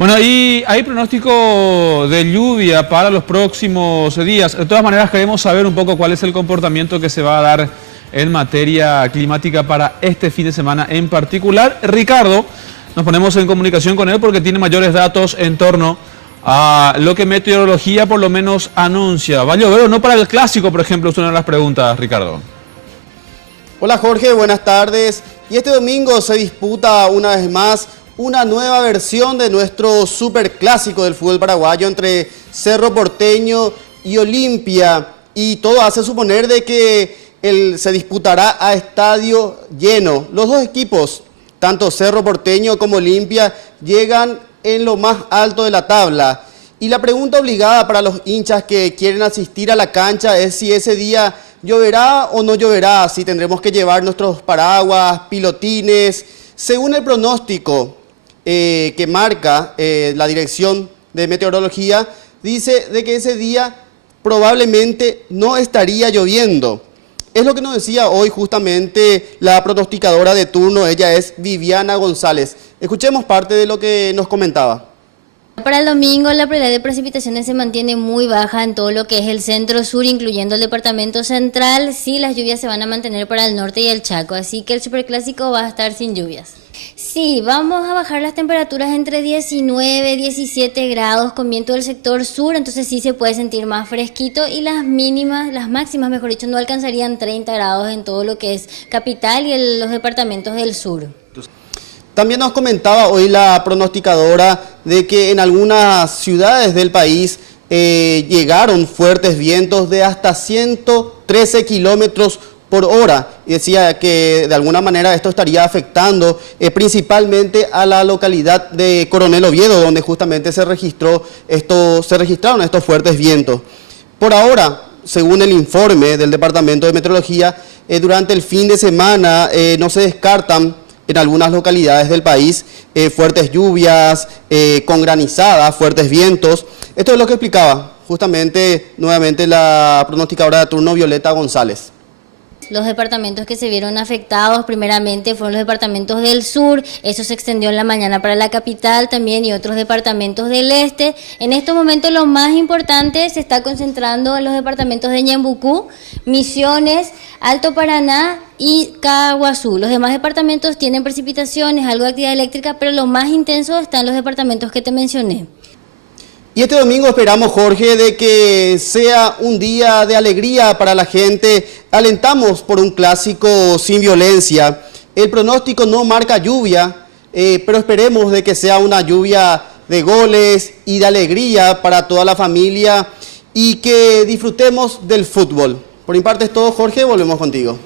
Bueno, y hay pronóstico de lluvia para los próximos días. De todas maneras, queremos saber un poco cuál es el comportamiento que se va a dar en materia climática para este fin de semana en particular. Ricardo, nos ponemos en comunicación con él porque tiene mayores datos en torno a lo que meteorología por lo menos anuncia. ¿Va a llover o no para el clásico, por ejemplo? Es una de las preguntas, Ricardo. Hola Jorge, buenas tardes. Y este domingo se disputa una vez más una nueva versión de nuestro superclásico del fútbol paraguayo entre Cerro Porteño y Olimpia. Y todo hace suponer de que se disputará a estadio lleno. Los dos equipos, tanto Cerro Porteño como Olimpia, llegan en lo más alto de la tabla. Y la pregunta obligada para los hinchas que quieren asistir a la cancha es si ese día lloverá o no lloverá, si tendremos que llevar nuestros paraguas, pilotines. Según el pronóstico que marca la Dirección de Meteorología, dice de que ese día probablemente no estaría lloviendo. Es lo que nos decía hoy justamente la pronosticadora de turno, ella es Viviana González. Escuchemos parte de lo que nos comentaba. Para el domingo la probabilidad de precipitaciones se mantiene muy baja en todo lo que es el centro-sur, incluyendo el departamento central. Sí, las lluvias se van a mantener para el norte y el Chaco, así que el superclásico va a estar sin lluvias. Sí, vamos a bajar las temperaturas entre 19 y 17 grados con viento del sector sur, entonces sí se puede sentir más fresquito y las máximas, mejor dicho, no alcanzarían 30 grados en todo lo que es capital y los departamentos del sur. También nos comentaba hoy la pronosticadora de que en algunas ciudades del país llegaron fuertes vientos de hasta 113 kilómetros por hora. Y decía que de alguna manera esto estaría afectando principalmente a la localidad de Coronel Oviedo, donde justamente se registraron estos fuertes vientos. Por ahora, según el informe del Departamento de Meteorología, durante el fin de semana no se descartan en algunas localidades del país fuertes lluvias, con granizadas, fuertes vientos. Esto es lo que explicaba justamente nuevamente la pronosticadora de turno Violeta González. Los departamentos que se vieron afectados primeramente fueron los departamentos del sur, eso se extendió en la mañana para la capital también y otros departamentos del este. En estos momentos lo más importante se está concentrando en los departamentos de Ñembucú, Misiones, Alto Paraná y Caguazú. Los demás departamentos tienen precipitaciones, algo de actividad eléctrica, pero lo más intenso está en los departamentos que te mencioné. Y este domingo esperamos, Jorge, de que sea un día de alegría para la gente. Alentamos por un clásico sin violencia. El pronóstico no marca lluvia, pero esperemos de que sea una lluvia de goles y de alegría para toda la familia y que disfrutemos del fútbol. Por mi parte es todo, Jorge, volvemos contigo.